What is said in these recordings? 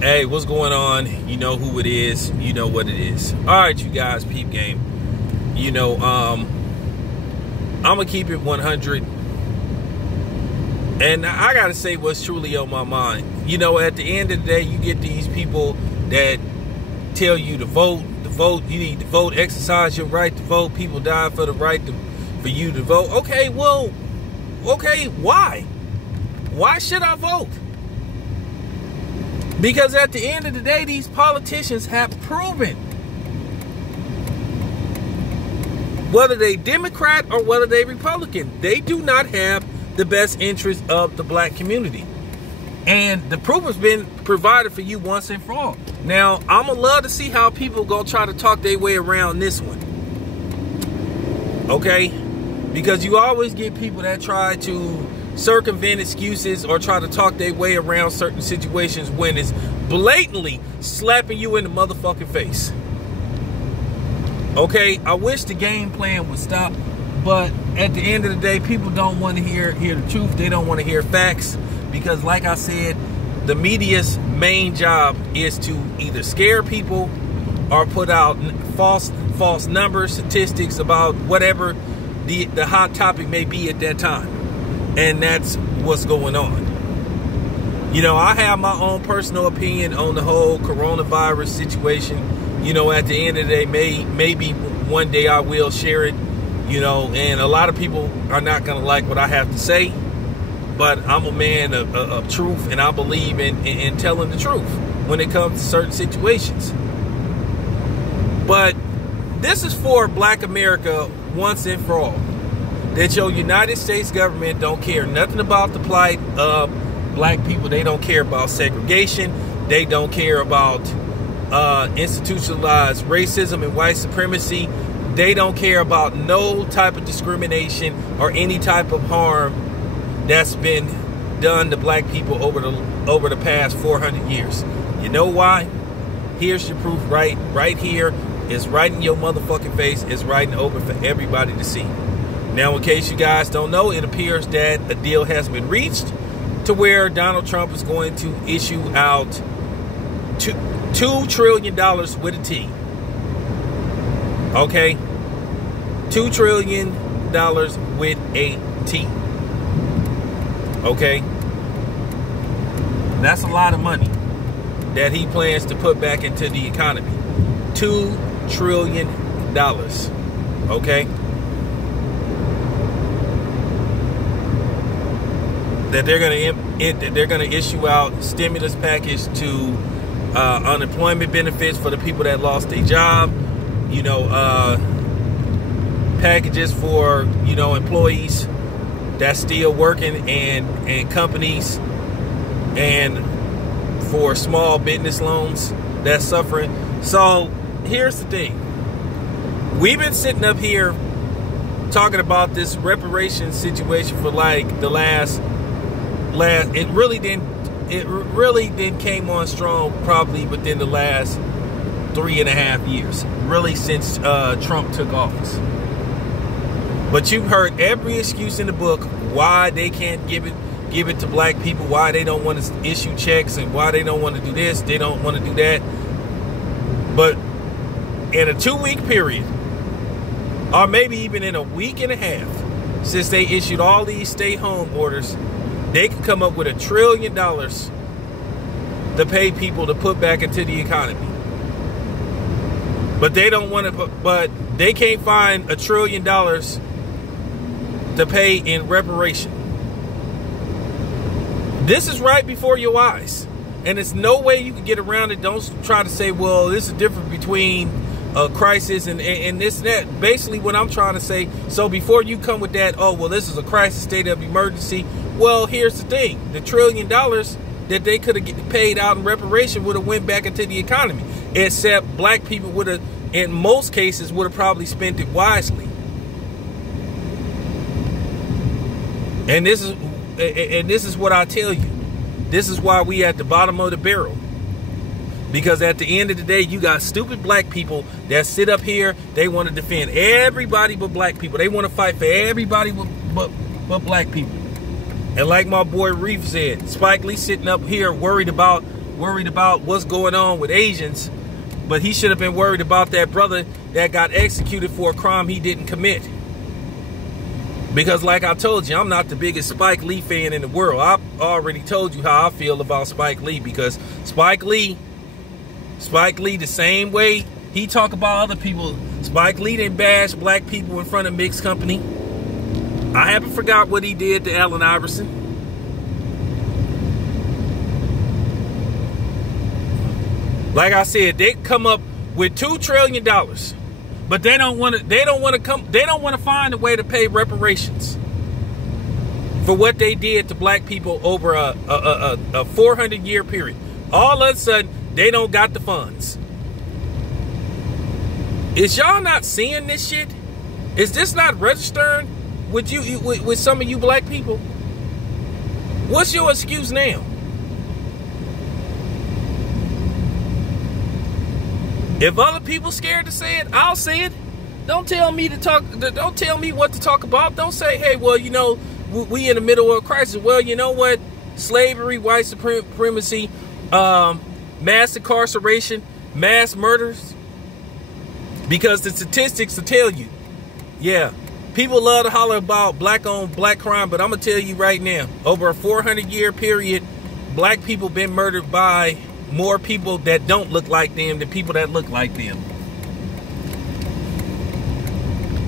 Hey, what's going on? You know who it is. You know what it is. All right, you guys, peep game. You know, I'm going to keep it 100. And I got to say what's truly on my mind. You know, at the end of the day, you get these people that tell you to vote, you need to vote, exercise your right to vote. People die for the right for you to vote. Okay, well, okay, why? Why should I vote? Because at the end of the day, these politicians have proven, whether they Democrat or whether they Republican, they do not have the best interest of the black community. And the proof has been provided for you once and for all. Now, I'm going to love to see how people go try to talk their way around this one. Okay? Because you always get people that try to circumvent excuses or try to talk their way around certain situations when it's blatantly slapping you in the motherfucking face. Okay, I wish the game plan would stop, but at the end of the day, people don't want to hear the truth. They don't want to hear facts because, like I said, the media's main job is to either scare people or put out false numbers, statistics about whatever the hot topic may be at that time. And that's what's going on. You know, I have my own personal opinion on the whole coronavirus situation. You know, at the end of the day, maybe one day I will share it. You know, and a lot of people are not going to like what I have to say. But I'm a man of truth, and I believe in telling the truth when it comes to certain situations. But this is for Black America once and for all. That your United States government don't care nothing about the plight of black people. They don't care about segregation. They don't care about institutionalized racism and white supremacy. They don't care about no type of discrimination or any type of harm that's been done to black people over the past 400 years. You know why? Here's your proof right here. It's right in your motherfucking face. It's right and open for everybody to see. Now, in case you guys don't know, it appears that a deal has been reached to where Donald Trump is going to issue out $2 trillion with a T. Okay? $2 trillion with a T. Okay? That's a lot of money that he plans to put back into the economy. $2 trillion. Okay? That they're going to issue out stimulus package to unemployment benefits for the people that lost their job. You know, packages for, you know, employees that's still working and companies, and for small business loans that's suffering. So here's the thing. We've been sitting up here talking about this reparations situation for like the last it really didn't came on strong probably within the last 3.5 years, really, since Trump took office. But you've heard every excuse in the book why they can't give it to black people, why they don't want to issue checks, and why they don't want to do this, they don't want to do that. But in a 2-week period, or maybe even in a week and a half, since they issued all these stay-home orders, they can come up with $1 trillion to pay people to put back into the economy. But they don't want to. But they can't find $1 trillion to pay in reparation. This is right before your eyes, and there's no way you can get around it. Don't try to say, "Well, this is different between a crisis and this and that." Basically, what I'm trying to say. So before you come with that, "Oh, well, this is a crisis, state of emergency." Well, here's the thing. The $1 trillion that they could have paid out in reparation would have went back into the economy. Except black people would have, in most cases, would have probably spent it wisely. And this is what I tell you. This is why we at the bottom of the barrel. Because at the end of the day, you got stupid black people that sit up here. They want to defend everybody but black people. They want to fight for everybody but black people. And like my boy Reef said, Spike Lee sitting up here worried about worried about what's going on with Asians, but he should have been worried about that brother that got executed for a crime he didn't commit. Because like I told you, I'm not the biggest Spike Lee fan in the world. I've already told you how I feel about Spike Lee, because Spike Lee the same way he talk about other people. Spike Lee didn't bash black people in front of mixed company. I haven't forgot what he did to Allen Iverson. Like I said, they come up with $2 trillion. But they don't want to find a way to pay reparations for what they did to black people over a 400-year period. All of a sudden, they don't got the funds. Is y'all not seeing this shit? Is this not registering with you, with some of you black people? What's your excuse now? If other people scared to say it, I'll say it. Don't tell me to talk. Don't tell me what to talk about. Don't say, hey, well, you know, we in the middle of a crisis. Well, you know what? Slavery, white supremacy, mass incarceration, mass murders. Because the statistics will tell you. Yeah, people love to holler about black on black crime, but I'm going to tell you right now, over a 400-year period, black people been murdered by more people that don't look like them than people that look like them.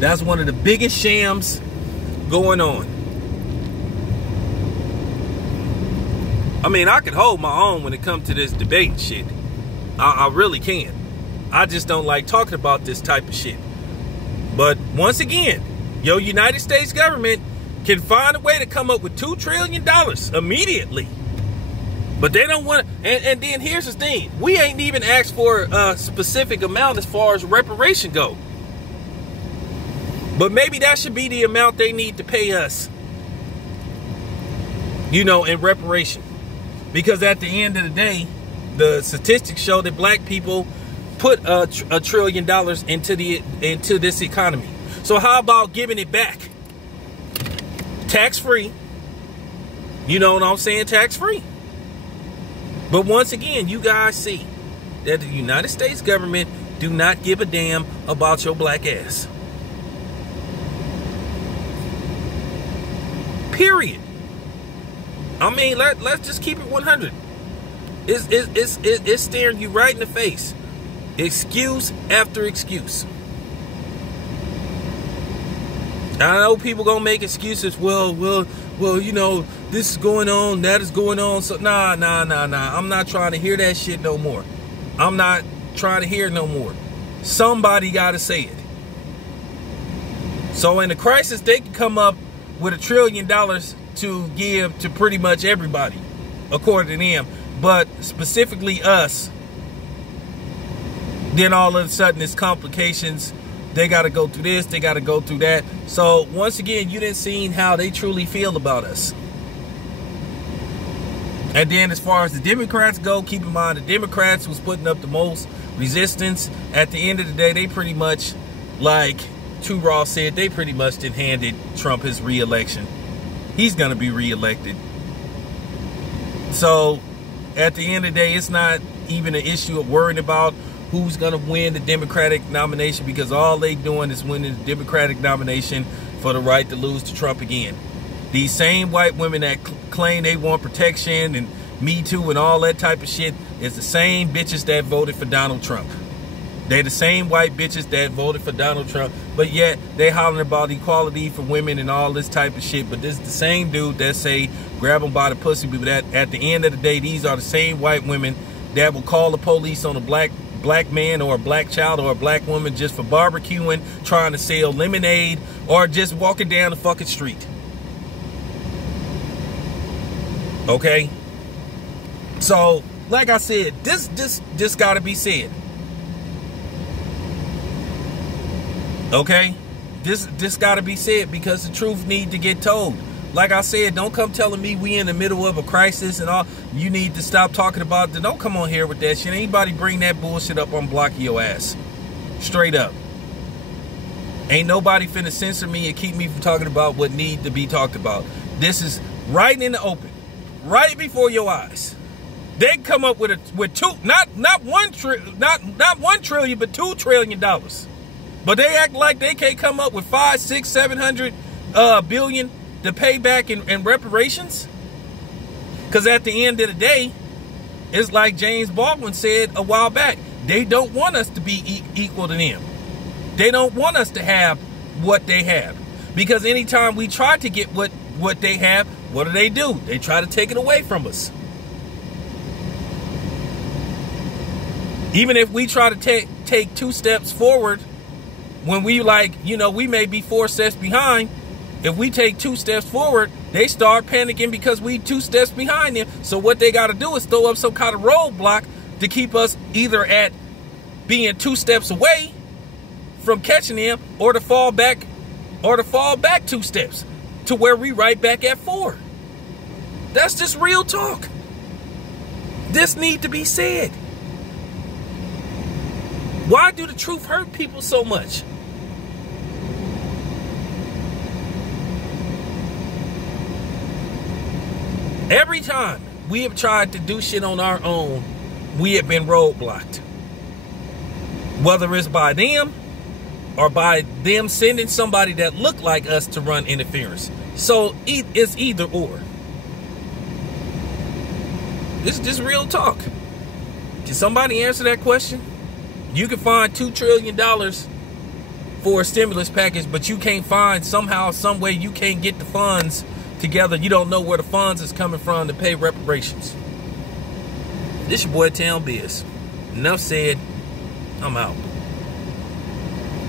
That's one of the biggest shams going on. I mean, I can hold my own when it comes to this debate shit. I really can. I just don't like talking about this type of shit. But once again, your United States government can find a way to come up with $2 trillion immediately. But they don't want to, and then here's the thing. We ain't even asked for a specific amount as far as reparation go. But maybe that should be the amount they need to pay us, you know, in reparation. Because at the end of the day, the statistics show that black people put $1 trillion into this economy. So how about giving it back? Tax-free. You know what I'm saying? Tax-free. But once again, you guys see that the United States government do not give a damn about your black ass. Period. I mean, let's just keep it 100. It's staring you right in the face. Excuse after excuse. I know people gonna make excuses. Well, you know, this is going on, that is going on. So nah. I'm not trying to hear that shit no more. I'm not trying to hear it no more. Somebody gotta say it. So in the crisis, they can come up with $1 trillion to give to pretty much everybody, according to them. But specifically us, then all of a sudden it's complications. They got to go through this, they got to go through that. So once again, you didn't see how they truly feel about us. And then as far as the Democrats go, keep in mind the Democrats was putting up the most resistance. At the end of the day, they pretty much, like Too Raw said, they pretty much did handed Trump his re-election. He's going to be re-elected. So at the end of the day, it's not even an issue of worrying about who's going to win the Democratic nomination, because all they doing is winning the Democratic nomination for the right to lose to Trump again. These same white women that claim they want protection and Me Too and all that type of shit is the same bitches that voted for Donald Trump. They're the same white bitches that voted for Donald Trump, but yet they hollering about equality for women and all this type of shit. But this is the same dude that say grab them by the pussy. But at the end of the day, these are the same white women that will call the police on a black man or a black child or a black woman just for barbecuing, trying to sell lemonade, or just walking down the fucking street. Okay? So, like I said, this gotta be said. Okay? This gotta be said, because the truth need to get told. Like I said, don't come telling me we in the middle of a crisis and all. You need to stop talking about that. Don't come on here with that shit. Anybody bring that bullshit up, I'm blocking your ass. Straight up. Ain't nobody finna censor me and keep me from talking about what need to be talked about. This is right in the open. Right before your eyes. They come up with two, not $1 trillion, but $2 trillion. But they act like they can't come up with 500, 600, 700 billion to pay back in reparations. Because at the end of the day, it's like James Baldwin said a while back. They don't want us to be equal to them. They don't want us to have what they have. Because anytime we try to get what they have, what do? They try to take it away from us. Even if we try to take 2 steps forward, when we we may be 4 steps behind. If we take 2 steps forward, they start panicking because we 2 steps behind them. So what they got to do is throw up some kind of roadblock to keep us either at being 2 steps away from catching them, or to fall back 2 steps to where we right back at 4. That's just real talk. This need to be said. Why do the truth hurt people so much? Every time we have tried to do shit on our own, we have been roadblocked. Whether it's by them or by them sending somebody that look like us to run interference. So it's either or. This is just real talk. Can somebody answer that question? You can find $2 trillion for a stimulus package, but you can't find somehow, some way you can't get the funds together. You don't know where the funds is coming from to pay reparations. This your boy Town Biz. Enough said. I'm out.